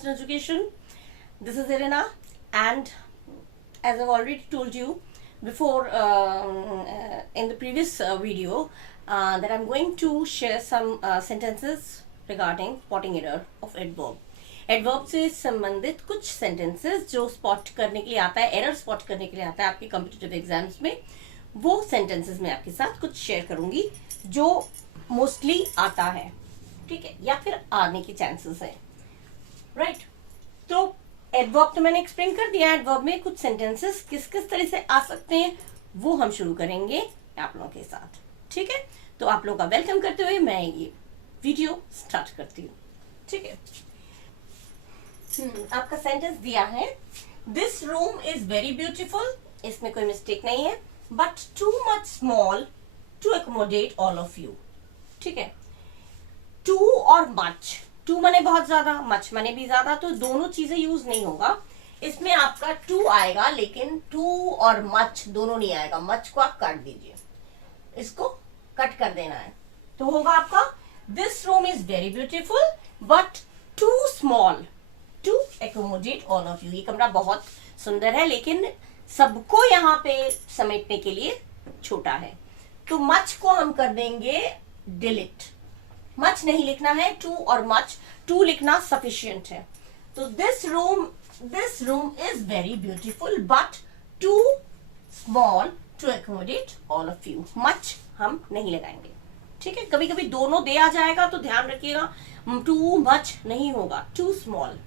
Instant Education. This is Irina, and as I've already told you before in the previous video, that I'm going to share some sentences regarding spotting error of adverb. Adverb से संबंधित कुछ sentences जो spot करने के लिए आता है, error spot करने के लिए आता है आपके कॉम्पिटिटिव एग्जाम्स में, वो सेंटेंसेस मैं आपके साथ कुछ शेयर करूंगी जो मोस्टली आता है, ठीक है, या फिर आने के चांसेस है, राइट। तो एडवर्ब तो मैंने एक्सप्लेन कर दिया, एडवर्ब में कुछ सेंटेंसेस किस किस तरह से आ सकते हैं वो हम शुरू करेंगे आप लोगों के साथ, ठीक है। तो आप लोगों का वेलकम करते हुए मैं ये वीडियो स्टार्ट करती हूँ, ठीक है। आपका सेंटेंस दिया है, this room is very beautiful, इसमें कोई मिस्टेक नहीं है, but too much small to accommodate all of you, ठीक है। टू और मच, टू माने बहुत ज्यादा, मच माने भी ज्यादा, तो दोनों चीजें यूज नहीं होगा। इसमें आपका टू आएगा लेकिन टू और मच दोनों नहीं आएगा। मच को आप काट दीजिए, इसको कट कर देना है, तो होगा आपका this room is very beautiful but too small to accommodate all of you. ये कमरा बहुत सुंदर है लेकिन सबको यहाँ पे समेटने के लिए छोटा है, तो मच को हम कर देंगे डिलीट। मच नहीं लिखना है, टू और मच, टू लिखना सफिशियंट है। तो this room is very beautiful but too small to accommodate all of you. Much हम नहीं लगाएंगे, ठीक है। कभी कभी दोनों दे आ जाएगा तो ध्यान रखिएगा, टू मच नहीं होगा, टू स्मॉल।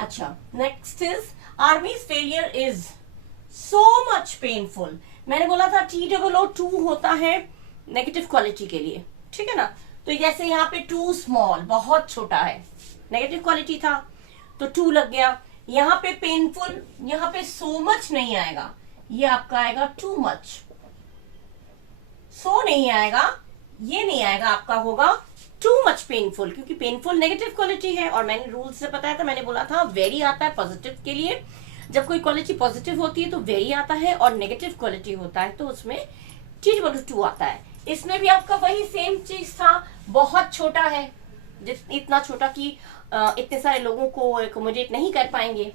अच्छा, next is आर्मीज failure is so much painful. मैंने बोला था TOO होता है नेगेटिव क्वालिटी के लिए, ठीक है ना। तो जैसे यहाँ पे टू स्मॉल, बहुत छोटा है, नेगेटिव क्वालिटी था तो टू लग गया। यहाँ पे पेनफुल, यहाँ पे सो मच नहीं आएगा, ये आपका आएगा टू मच। सो नहीं आएगा, ये नहीं आएगा, आपका होगा टू मच पेनफुल, क्योंकि पेनफुल नेगेटिव क्वालिटी है। और मैंने रूल से बताया था, मैंने बोला था वेरी आता है पॉजिटिव के लिए। जब कोई क्वालिटी पॉजिटिव होती है तो वेरी आता है, और नेगेटिव क्वालिटी होता है तो उसमें TOO आता है। इसमें भी आपका वही सेम चीज था, बहुत छोटा है, इतना छोटा कि इतने सारे लोगों को एकोमोडेट नहीं कर पाएंगे।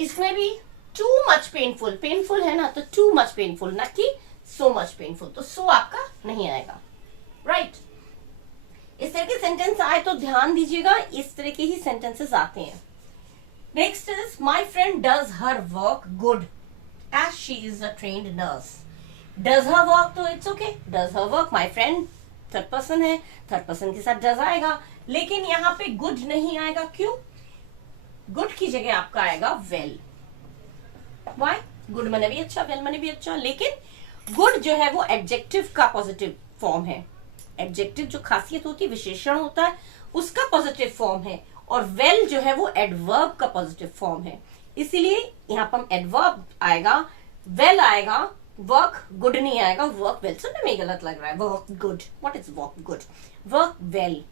इसमें भी टू मच पेनफुल, पेनफुल है ना, तो टू मच पेनफुल, ना कि सो मच पेनफुल, तो सो आपका नहीं आएगा, राइट। इस तरह के सेंटेंस आए तो ध्यान दीजिएगा, इस तरह के ही सेंटेंसेस आते हैं। Next is my friend does her work good as she is a trained nurse. Does her work, तो it's okay, does her work. My friend third person है, थर्ड पर्सन के साथ डज आएगा, लेकिन यहाँ पे गुड नहीं आएगा। क्यों? गुड की जगह आपका आएगा वेल। वाई? गुड मने भी अच्छा, वेल मने भी अच्छा, लेकिन गुड जो है वो एडजेक्टिव का पॉजिटिव फॉर्म है। एडजेक्टिव जो खासियत होती है, विशेषण होता है, उसका पॉजिटिव फॉर्म है, और वेल जो है वो एडवर्ब का पॉजिटिव फॉर्म है। इसीलिए यहाँ पर एडवर्ब आएगा, वेल आएगा, वर्क गुड नहीं आएगा। वर्क वेल सुनने में गलत लग रहा है, work good, what is work good? Work well.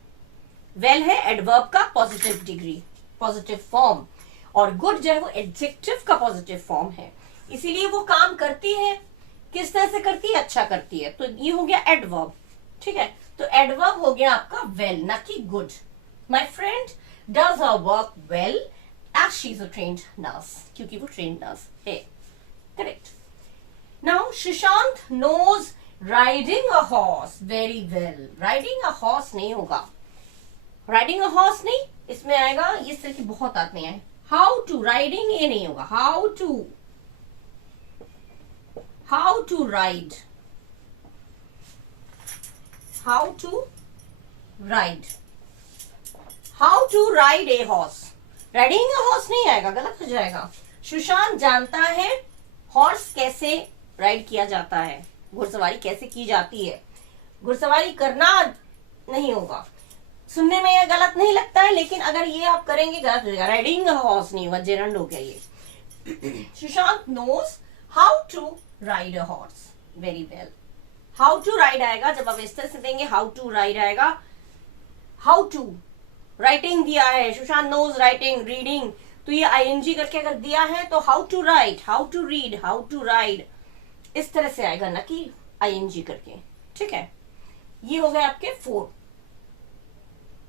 Well है एडवर्ब का पॉजिटिव डिग्री, पॉजिटिव फॉर्म, और गुड जो है वो एडजेक्टिव का पॉजिटिव फॉर्म है। इसीलिए वो काम करती है, किस तरह से करती है? अच्छा करती है, तो ये हो गया एडवर्ब, ठीक है। तो एडवर्ब हो गया आपका वेल, ना कि good. My friend does her work well as she is a trained nurse, क्योंकि वो ट्रेन्ड नर्स है, correct. Now Sushant knows riding a horse very well. Riding a horse नहीं होगा, राइडिंग अ हॉर्स नहीं, इसमें आएगा, इस तरह की बहुत आते हैं, हाउ टू। राइडिंग ये नहीं होगा, how to ride, how to ride, how to ride a horse. Riding a horse नहीं आएगा, गलत हो जाएगा। सुशांत जानता है हॉर्स कैसे राइड किया जाता है, घुड़सवारी कैसे की जाती है। घुड़सवारी करना नहीं होगा, सुनने में यह गलत नहीं लगता है, लेकिन अगर ये आप करेंगे गलत हो जाएगा। राइडिंग अ हॉर्स नहीं होगा, जेरंड हो गया ये। Sushant knows how to ride a horse very well. How to ride आएगा जब आप इस तरह से देंगे, हाउ टू राइड आएगा। हाउ टू राइटिंग दिया है, सुशांत नोज राइटिंग, रीडिंग, तो ये ING करके अगर दिया है तो how to write, how to read, how to ride, इस तरह से आएगा, ना कि ING करके, ठीक है। ये हो गए आपके 4।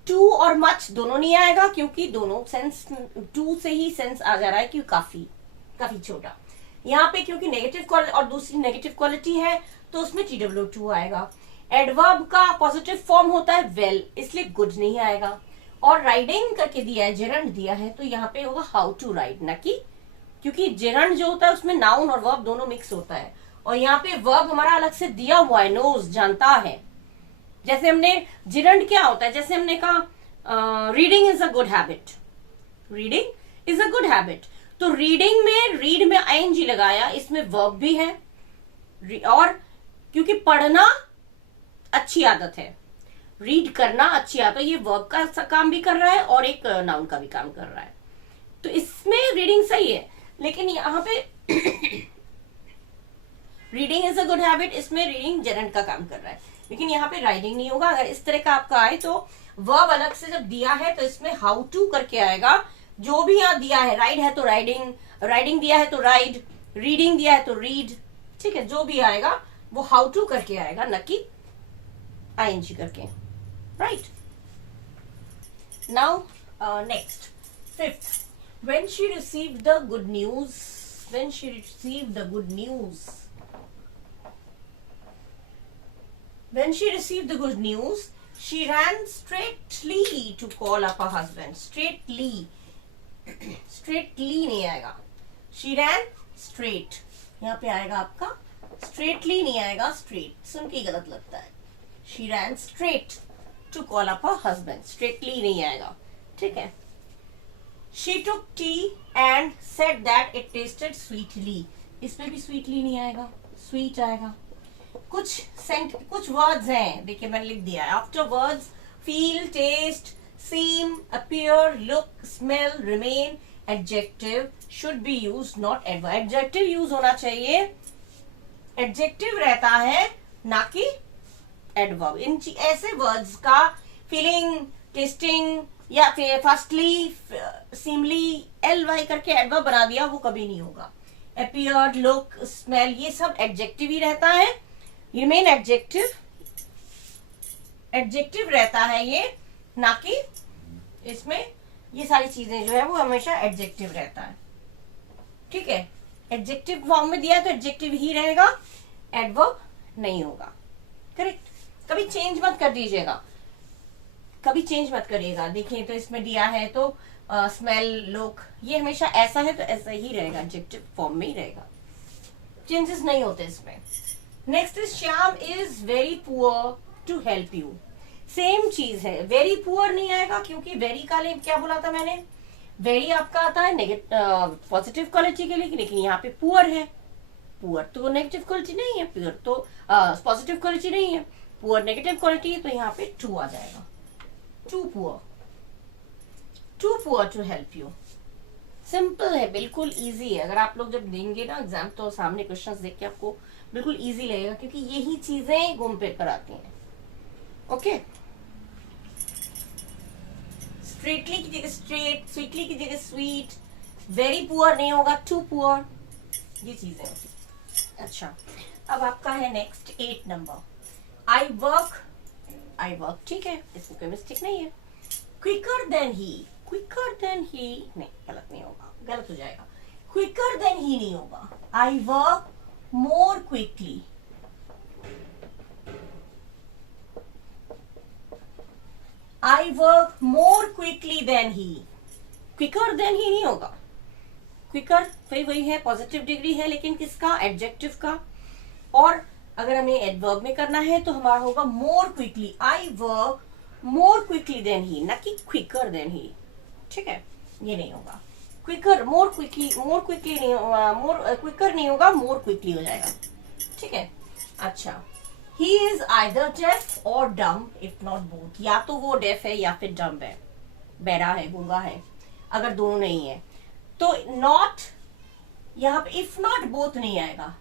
टू और मच दोनों नहीं आएगा, क्योंकि दोनों सेंस, टू से ही सेंस आ जा रहा है कि काफी, काफी छोटा। यहाँ पे क्योंकि नेगेटिव क्वालिटी और दूसरी नेगेटिव क्वालिटी है तो उसमें TW2 आएगा। एडवर्ब का पॉजिटिव फॉर्म होता है वेल, इसलिए गुड नहीं आएगा। और राइडिंग करके दिया है, जेरंड दिया है, तो यहाँ पे होगा हाउ टू राइड, ना कि, क्योंकि जेरंड जो होता है उसमें नाउन और वर्ब दोनों मिक्स होता है, और यहाँ पे वर्ब हमारा अलग से दिया हुआ है, नोज, जानता है। जैसे हमने जेरंड क्या होता है, जैसे हमने कहा reading is a good habit, reading is a good habit, तो रीडिंग में रीड में ING लगाया, इसमें वर्ब भी है, और क्योंकि पढ़ना अच्छी आदत है, रीड करना अच्छी आदत है, ये वर्ब का काम भी कर रहा है और एक नाउन का भी काम कर रहा है, तो इसमें रीडिंग सही है। लेकिन यहाँ पे reading is a good habit, इसमें रीडिंग जेरंड का काम कर रहा है, लेकिन यहाँ पे राइडिंग नहीं होगा। अगर इस तरह का आपका आए तो वर्ब अलग से जब दिया है तो इसमें हाउ टू करके आएगा, जो भी यहाँ दिया है, राइड है तो राइडिंग, राइडिंग दिया है तो राइड, रीडिंग दिया है तो रीड, ठीक है, जो भी आएगा वो हाउ टू करके आएगा, न कि ING करके, right. Now next, fifth, when she received the good news, when she received the good news, when she received the good news, she ran straightly to call up her husband. straightly नहीं आएगा, she ran straight, यहाँ पे आएगा आपका straightly नहीं आएगा, straight सुन के गलत लगता है। she ran straight to call up her husband, straightly नहीं आएगा, ठीक है। she took tea and said that it tasted sweetly, इसमें भी sweetly नहीं आएगा, sweet आएगा। कुछ वर्ड्स हैं, देखिए मैंने लिख दिया है, after words feel, taste, seem, appear, look, smell, remain, adjective should be used, not adverb. adjective use होना चाहिए, adjective रहता है ना कि adverb। इन ऐसे वर्ड्स का फीलिंग, टेस्टिंग या फिर फर्स्टली, सीमली, ly करके एडवर्ब बना दिया, वो कभी नहीं होगा। appeared, look, smell, ये सब एडजेक्टिव ही रहता है। रिमेन एडजेक्टिव रहता है ये, ना कि इसमें ये सारी चीजें जो है वो हमेशा एडजेक्टिव रहता है, ठीक है। एडजेक्टिव फॉर्म में दिया है तो एडजेक्टिव ही रहेगा, एडवर्ब नहीं होगा, करेक्ट। कभी चेंज मत कर दीजिएगा, कभी चेंज मत करिएगा। देखिए तो इसमें दिया है तो स्मेल, लुक, ये हमेशा ऐसा है तो ऐसा ही रहेगा, एडजेक्टिव फॉर्म में ही रहेगा, चेंजेस नहीं होते इसमें। Next is Shyam is very poor to help you, same चीज है, वेरी पुअर नहीं आएगा, क्योंकि वेरी का लिए क्या बोला था मैंने, वेरी आपका आता है नेगेटिव पॉजिटिव क्वालिटी के लिए, लेकिन यहाँ पे पुअर है, पुअर तो नेगेटिव क्वालिटी नहीं है, पुअर तो पॉजिटिव क्वालिटी नहीं है, पुअर नेगेटिव क्वालिटी है, तो यहाँ पे टू आ जाएगा, too poor to help you. Simple है, बिल्कुल इजी है। अगर आप लोग जब देंगे ना एग्जाम तो सामने क्वेश्चंस देख के आपको बिल्कुल इजी लगेगा, क्योंकि यही चीजें घूम फिर कर आती हैं, ओके। स्ट्रेटली की जगह स्ट्रेट, स्वीटली की जगह स्वीट, वेरी पुअर नहीं होगा, टू पुअर, ये चीजें होती। अच्छा, अब आपका है नेक्स्ट 8 नंबर, आई वर्क, ठीक है, इसमें कोई मिस्टेक नहीं है। क्विकर देन ही नहीं, गलत नहीं होगा, गलत हो जाएगा। क्विकर देन ही नहीं होगा, I work more quickly, I work more quickly than he, quicker than he नहीं होगा। क्विकर वही है, पॉजिटिव डिग्री है, लेकिन किसका, एडजेक्टिव का। और अगर हमें एडवर्ब में करना है तो हमारा होगा more quickly, I work more quickly than he, ना कि क्विकर देन ही, ठीक है, ये नहीं होगा। क्विकर, मोर क्विकली नहीं होगा, क्विकर नहीं होगा, मोर क्विकली हो जाएगा, ठीक है। अच्छा, ही इज आइदर डेफ और डम इफ नॉट बोथ, या तो वो डेफ है या फिर डम है, बहरा है, गूंगा है। अगर दोनों नहीं है तो नॉट, यहाँ पे इफ नॉट बोथ नहीं आएगा,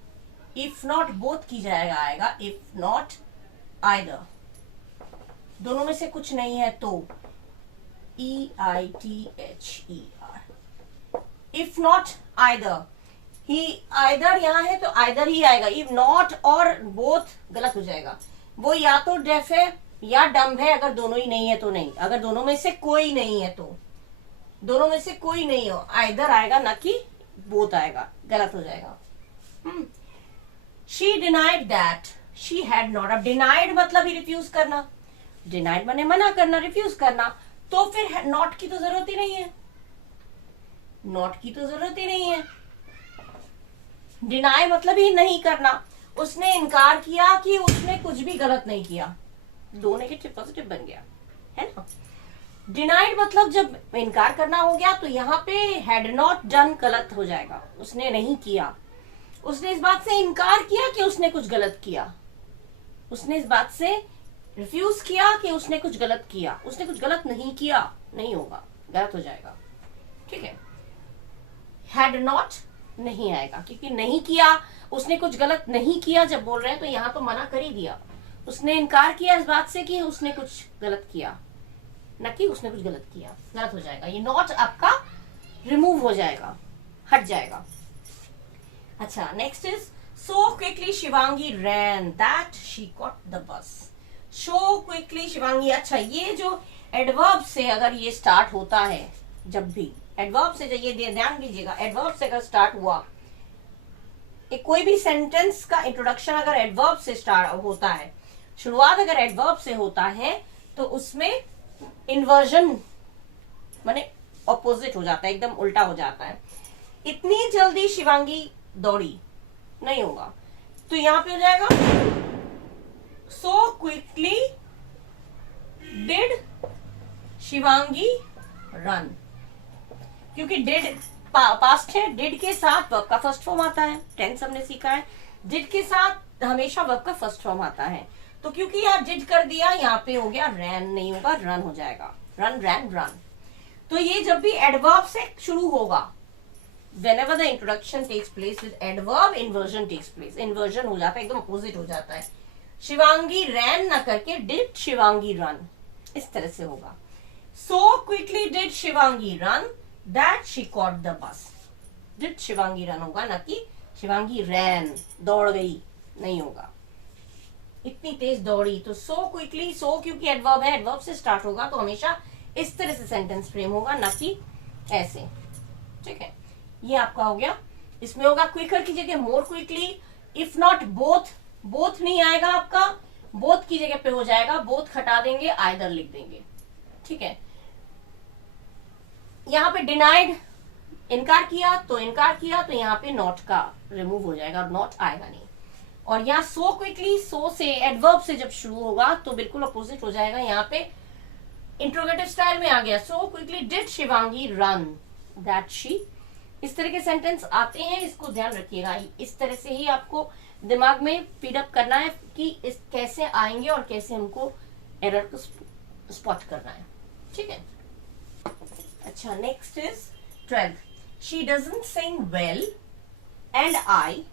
इफ नॉट बोथ की जाएगा, आएगा इफ नॉट आइदर, दोनों में से कुछ नहीं है तो EITHER, if not either, he either यहाँ है तो आइदर ही आएगा, इफ नॉट और बोथ गलत हो जाएगा। वो या तो डेफ है या डम्ब है, अगर दोनों ही नहीं है तो नहीं, अगर दोनों में से कोई नहीं है तो, दोनों में से कोई नहीं हो, आइदर आएगा ना कि बोथ आएगा, गलत हो जाएगा। She denied that she had not. अब डिनाइड मतलब ही रिफ्यूज करना, डिनाइड माने मना करना, रिफ्यूज करना, तो फिर नॉट की तो जरूरत ही नहीं है, नॉट की तो जरूरत ही नहीं है। डिनाई मतलब ही नहीं करना, उसने इनकार किया कि उसने कुछ भी गलत नहीं किया, दो नेगेटिव पॉजिटिव बन गया, है ना। डिनाइड मतलब जब इनकार करना हो गया तो यहाँ पे हैड नॉट डन गलत हो जाएगा, उसने नहीं किया, उसने इस बात से इनकार किया कि उसने कुछ गलत किया, उसने इस बात से रिफ्यूज किया कि उसने कुछ गलत किया, उसने कुछ गलत नहीं किया, नहीं होगा, गलत हो जाएगा, ठीक है। हैड नॉट नहीं आएगा क्योंकि नहीं किया, उसने कुछ गलत नहीं किया जब बोल रहे हैं तो यहाँ तो मना कर ही दिया, उसने इनकार किया इस बात से कि उसने कुछ गलत किया, न कि उसने कुछ गलत किया, गलत हो जाएगा, ये नॉट आपका रिमूव हो जाएगा, हट जाएगा। अच्छा, next is so quickly Shivangi ran that she caught the bus. So quickly Shivangi, अच्छा ये जो एडवर्ब से अगर ये स्टार्ट होता है, जब भी एडवर्ब से, ये ध्यान दीजिएगा, एडवर्ब से अगर स्टार्ट हुआ, एक कोई भी सेंटेंस का इंट्रोडक्शन अगर एडवर्ब से स्टार्ट होता है, शुरुआत अगर एडवर्ब से होता है, तो उसमें इन्वर्जन माने ऑपोजिट हो जाता है, एकदम उल्टा हो जाता है। इतनी जल्दी शिवांगी दौड़ी, नहीं होगा, तो यहां पे हो जाएगा so quickly did Shivangi run, क्योंकि डिड पास्ट है, डिड के साथ वर्ब का फर्स्ट फॉर्म आता है, टेंस हमने सीखा है, डिड के साथ हमेशा वर्ब का फर्स्ट फॉर्म आता है, तो क्योंकि यहाँ डिड कर दिया, यहाँ पे हो गया रैन, नहीं होगा, रन हो जाएगा, रन रैन रन। तो ये जब भी एडवर्ब से शुरू होगा, whenever the introduction takes place with adverb, inversion takes place, inversion हो जाता है, एकदम अपोजिट हो जाता है, शिवांगी रैन ना करके डिड शिवांगी रन, इस तरह से होगा। So quickly did Shivangi run that she caught the bus. Did Shivangi run होगा, ना कि शिवांगी रैन, दौड़ गई, नहीं होगा, इतनी तेज दौड़ी। तो so quickly, so क्योंकि एडवर्ब है, एडवर्ब से स्टार्ट होगा तो हमेशा इस तरह से सेंटेंस फ्रेम होगा, ना कि ऐसे, ठीक है। ये आपका हो गया, इसमें होगा क्विकर की जगह more quickly, if not both, both नहीं आएगा आपका, बोथ की जगह पे हो जाएगा, बोथ हटा देंगे, आइदर लिख देंगे, ठीक है। यहाँ पे डिनाइड, इनकार किया तो यहाँ पे नॉट का रिमूव हो जाएगा और नॉट आएगा नहीं। और यहाँ सो क्विकली, सो से एडवर्ब से जब शुरू होगा तो बिल्कुल अपोजिट हो जाएगा, यहाँ पे इंट्रोगेटिव स्टाइल में आ गया, so quickly did Shivangi run that she. इस तरह के सेंटेंस आते हैं, इसको ध्यान रखिएगा, इस तरह से ही आपको दिमाग में फीडअप करना है कि इस कैसे आएंगे और कैसे हमको एरर को स्पॉट करना है, ठीक है। अच्छा, next is 12th, she doesn't sing well and I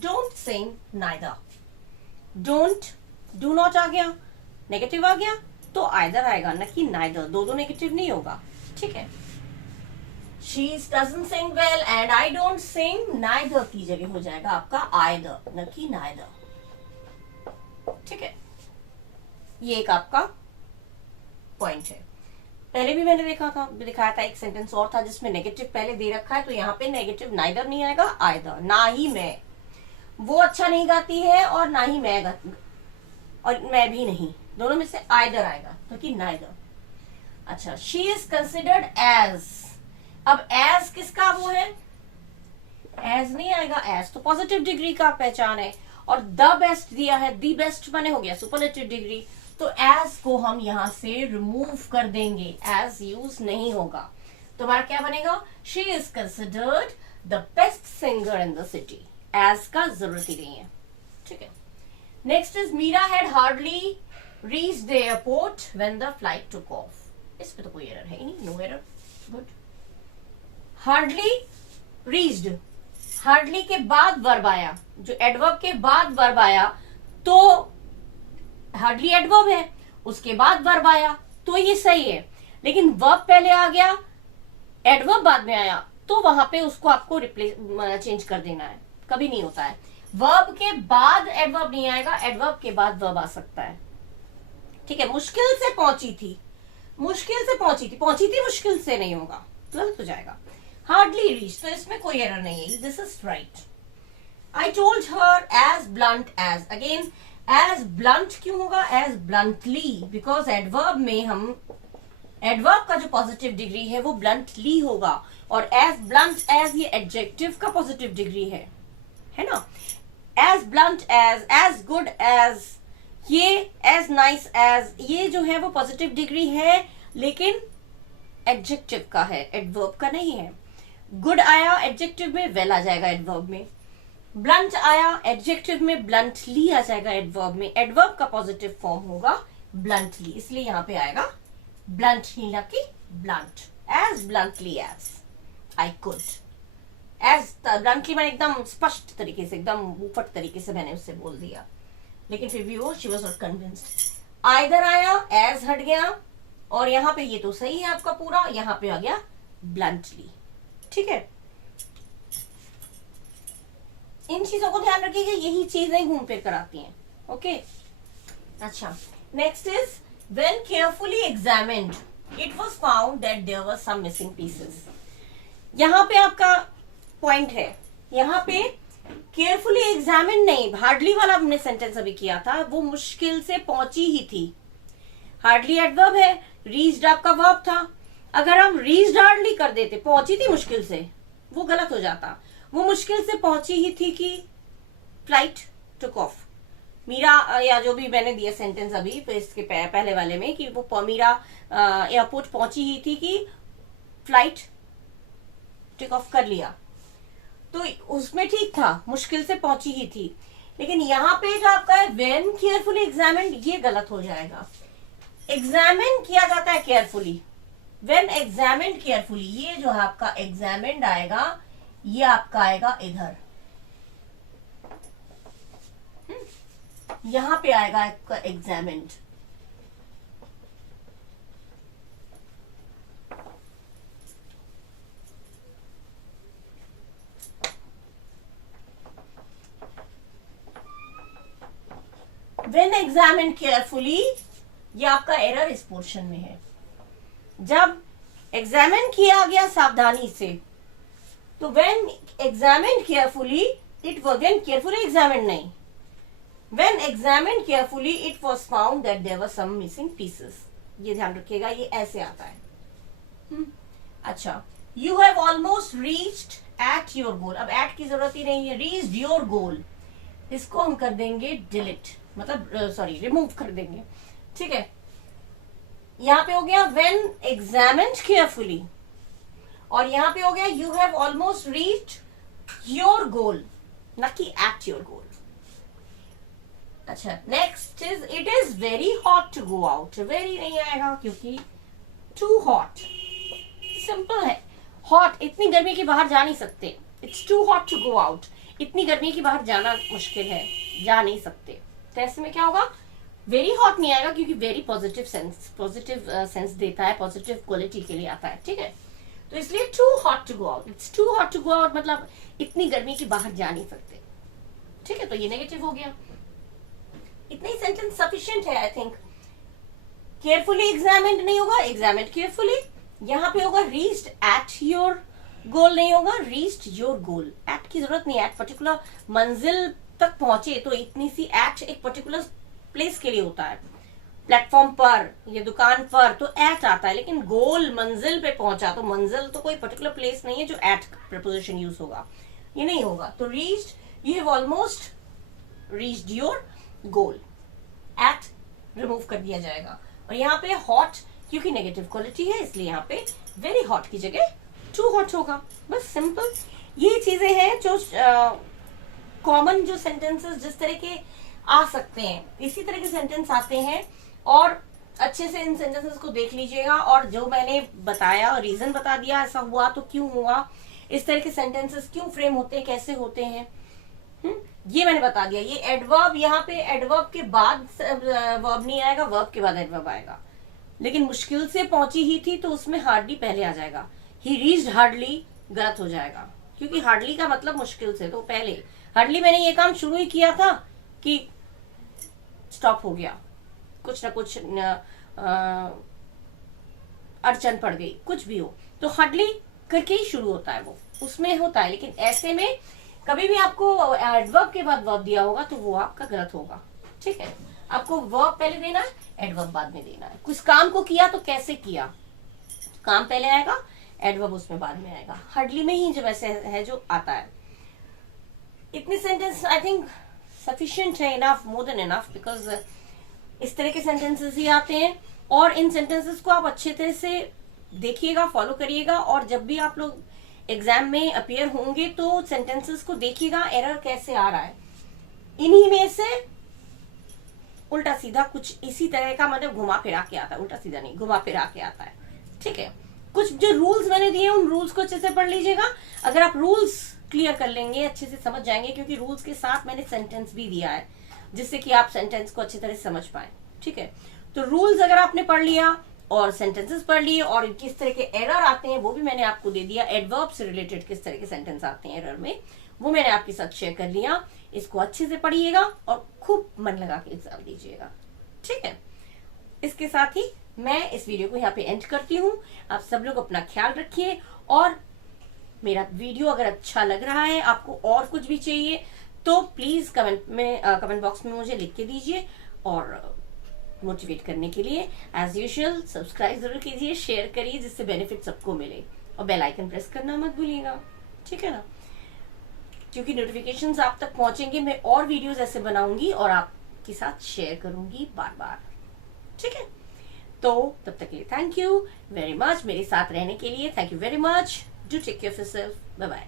don't sing neither. Don't, do not आ गया, नेगेटिव आ गया तो आइदर आएगा, ना कि नाइदर, दो नेगेटिव नहीं होगा, ठीक है। She doesn't sing well and I don't sing neither की जगह हो जाएगा आपका either, न कि neither, ठीक है। ये एक आपका पॉइंट है। पहले भी मैंने दिखाया था एक सेंटेंस और था जिसमें नेगेटिव पहले दे रखा है, तो यहाँ पे नेगेटिव नाइदर नहीं आएगा, आइदर, ना ही मैं, वो अच्छा नहीं गाती है और ना ही मैं गाती, और मैं भी नहीं, दोनों में से आइदर आएगा, तो कि नाइदर। अच्छा, शी इज कंसिडर्ड एज, अब एज किसका वो है, एज नहीं आएगा, एज तो पॉजिटिव डिग्री का पहचान है, और द बेस्ट दिया है, दी बेस्ट बने हो गया सुपरलेटिव डिग्री, तो एज को हम यहां से रिमूव कर देंगे, एज यूज नहीं होगा, तो हमारा क्या बनेगा, she is considered the best singer in the city, as का जरूरत ही नहीं है, ठीक है। Next is Meera had hardly reached the airport when the flight took off. इस पे तो कोई एरर है ही नहीं, no error, good. Hardly reached, hardly के बाद वर्ब आया, जो एडवर्ब के बाद वर्ब आया, तो हार्डली एडवर्ब है, उसके बाद वर्ब आया, तो ये सही है, लेकिन वर्ब पहले आ गया, एडवर्ब बाद में आया, तो वहां पे उसको आपको रिप्लेस चेंज कर देना है, कभी नहीं होता है, वर्ब के बाद एडवर्ब नहीं आएगा, एडवर्ब के बाद वर्ब आ सकता है, ठीक है, मुश्किल से पहुंची थी, मुश्किल से पहुंची थी मुश्किल से नहीं होगा, गलत हो जाएगा। हार्डली रीच, तो इसमें कोई एरर नहीं है, this is right. I told her as blunt as, again as blunt क्यों होगा, एज ब्लंटली, बिकॉज एडवर्ब में हम एडवर्ब का जो पॉजिटिव डिग्री है वो ब्लंटली होगा, और एज ब्लंट एज ये एडजेक्टिव का पॉजिटिव डिग्री है ना। As blunt as good as, ये एज नाइस एज, ये जो है वो पॉजिटिव डिग्री है लेकिन एडजेक्टिव का है, एडवर्ब का नहीं है। गुड आया एडजेक्टिव में, वेल आ जाएगा एडवर्ब में। ब्लंट आया एडजेक्टिव में, ब्लंटली आ जाएगा एडवर्ब में। एडवर्ब का पॉजिटिव फॉर्म होगा ब्लंटली, इसलिए यहां पे आएगा ब्लंटली ना कि blunt. As bluntly as I could, as bluntly मैंने एकदम स्पष्ट तरीके से, एकदम मुफट तरीके से मैंने उससे बोल दिया, लेकिन फिर भी वो she was not convinced. Either आया, एज हट गया, और यहां पे ये तो सही है आपका पूरा, यहां पे आ गया ब्लंटली। ठीक है, इन चीजों को ध्यान रखिएगा, यही चीजें घूम फिर कर आती हैं। ओके, अच्छा, next is when carefully examined it was found that there were some missing pieces. यहां पे आपका पॉइंट है, यहां पे केयरफुली एग्जामिन नहीं, हार्डली वाला हमने सेंटेंस अभी किया था, वो मुश्किल से पहुंची ही थी। हार्डली एडवर्ब है, रीच्ड आपका वर्ब था। अगर हम रीच्ड हार्डली कर देते, पहुंची थी मुश्किल से, वो गलत हो जाता। वो मुश्किल से पहुंची ही थी कि फ्लाइट टुक ऑफ। मीरा, या जो भी मैंने दिया सेंटेंस अभी इसके पहले वाले में, कि वो मीरा एयरपोर्ट पहुंची ही थी कि फ्लाइट टेक ऑफ कर लिया, तो उसमें ठीक था, मुश्किल से पहुंची ही थी। लेकिन यहां पे जो आपका है व्हेन केयरफुली एग्जामिन्ड, ये गलत हो जाएगा। एग्जामिन किया जाता है केयरफुली, व्हेन एग्जामिन्ड केयरफुली, ये जो है आपका एग्जामिन्ड आएगा, ये आपका आएगा इधर, यहां पे आएगा आपका एग्जामिन्ड। व्हेन एग्जामिन्ड केयरफुली, ये आपका एरर इस पोर्शन में है। जब एग्जामिन किया गया सावधानी से, तो when examined carefully it was, when carefully examined नहीं, when examined carefully it was found that there were some missing pieces. ये ध्यान रखिएगा, ये ऐसे आता है। अच्छा, you have almost reached at your goal, अब एट की जरूरत ही नहीं है, रीच्ड योर गोल, इसको हम कर देंगे डिलीट, मतलब सॉरी रिमूव कर देंगे। ठीक है, यहां पे हो गया व्हेन एग्जामिन्ड केयरफुली, और यहां पे हो गया you have almost reached your goal, ना कि एट योर गोल। अच्छा, next is it is very hot to go out, very नहीं आएगा क्योंकि टू हॉट, सिंपल है। हॉट, इतनी गर्मी के बाहर जा नहीं सकते, it's too hot to go out, इतनी गर्मी के बाहर जाना मुश्किल है, जा नहीं सकते। तो ऐसे में क्या होगा, वेरी हॉट नहीं आएगा क्योंकि वेरी पॉजिटिव सेंस देता है, पॉजिटिव क्वालिटी के लिए आता है। ठीक है, तो इसलिए too hot to go out, it's too hot to go out मतलब इतनी गर्मी के बाहर जा नहीं सकते। ठीक है, तो ये नेगेटिव हो गया। इतना ही सेंटेंस सफिशिएंट है आई थिंक। केयरफुली एग्जामिन्ड नहीं होगा, एग्जामिन्ड केयरफुली, यहां पे होगा रीच्ड एट योर गोल नहीं होगा, रीच्ड योर गोल। एट की जरूरत नहीं, एट पर्टिकुलर मंजिल तक पहुंचे, तो इतनी सी एट एक पर्टिकुलर प्लेस के लिए होता है, प्लेटफॉर्म पर या दुकान पर तो एट आता है, लेकिन गोल मंजिल पे पहुंचा, तो मंजिल तो कोई पर्टिकुलर प्लेस नहीं है जो एट प्रपोजिशन यूज होगा, ये नहीं होगा। तो reached, you have almost reached your goal, at remove कर दिया जाएगा। और यहाँ पे हॉट क्योंकि नेगेटिव क्वालिटी है, इसलिए यहाँ पे वेरी हॉट की जगह टू हॉट होगा, बस सिंपल। ये चीजें हैं जो कॉमन जो सेंटेंसेस जिस तरह के आ सकते हैं, इसी तरह के सेंटेंस आते हैं, और अच्छे से इन सेंटेंसेस को देख लीजिएगा। और जो मैंने बताया और रीजन बता दिया, ऐसा हुआ तो क्यों हुआ, इस तरह के सेंटेंसेस क्यों फ्रेम होते हैं, कैसे होते हैं, ये मैंने बता दिया। ये एडवर्ब, यहाँ पे एडवर्ब के बाद वर्ब नहीं आएगा, वर्ब के बाद एडवर्ब आएगा। लेकिन मुश्किल से पहुंची ही थी तो उसमें हार्डली पहले आ जाएगा, ही रीच्ड हार्डली गलत हो जाएगा, क्योंकि हार्डली का मतलब मुश्किल से, तो पहले हार्डली मैंने ये काम शुरू ही किया था कि स्टॉप हो गया, कुछ ना कुछ अड़चन पड़ गई, कुछ भी हो, तो हार्डली करके ही शुरू होता है, वो उसमें होता है। लेकिन ऐसे में कभी भी आपको एडवर्ब के बाद वर्ब दिया होगा तो वो आपका गलत होगा, ठीक है। आपको वर्ब पहले देना है, एडवर्ब बाद में देना है। कुछ काम को किया तो कैसे किया, काम पहले आएगा, एडवर्ब उसमें बाद में आएगा। हार्डली में ही जब ऐसे है जो आता है। इतने सेंटेंस आई थिंक सफिशिएंट है, enough, more than enough, because इस तरह के सेंटेंसेस ही आते हैं। और इन सेंटेंसेस को आप अच्छे तरह से देखिएगा, फॉलो करिएगा, और जब भी आप लोग एग्जाम में अपीयर होंगे तो सेंटेंसेस को देखिएगा एरर कैसे आ रहा है। इन्हीं में से उल्टा सीधा कुछ इसी तरह का, मतलब घुमा फिरा के आता है, उल्टा सीधा नहीं, घुमा फिरा के आता है, ठीक है। कुछ जो रूल्स मैंने दिए उन रूल्स को अच्छे से पढ़ लीजिएगा। अगर आप रूल्स क्लियर कर लेंगे, अच्छे से समझ जाएंगे, क्योंकि रूल्स के साथ मैंने सेंटेंस भी दिया है जिससे कि आप सेंटेंस को अच्छी तरह से समझ पाए, ठीक है। तो रूल्स अगर आपने पढ़ लिया और सेंटेंसेस पढ़ लिए और किस तरह के एरर आते हैं वो भी मैंने आपको दे दिया, एडवर्ब से रिलेटेड किस तरह के सेंटेंस आते हैं एरर में, वो मैंने आपके साथ शेयर कर लिया। इसको अच्छे से पढ़िएगा और खूब मन लगा के एग्जाम दीजिएगा, ठीक है। इसके साथ ही मैं इस वीडियो को यहाँ पे एंड करती हूँ। आप सब लोग अपना ख्याल रखिए, और मेरा वीडियो अगर अच्छा लग रहा है, आपको और कुछ भी चाहिए तो प्लीज कमेंट बॉक्स में मुझे लिख के दीजिए। और मोटिवेट करने के लिए एज यूजुअल सब्सक्राइब जरूर कीजिए, शेयर करिए, जिससे बेनिफिट सबको मिले, और बेल आइकन प्रेस करना मत भूलिएगा, ठीक है ना, क्योंकि नोटिफिकेशंस आप तक पहुंचेंगे। मैं और वीडियोस ऐसे बनाऊंगी और आपके साथ शेयर करूंगी बार बार, ठीक है। तो तब तक के लिए थैंक यू वेरी मच, मेरे साथ रहने के लिए thank you very much. Do take care of yourself, bye bye.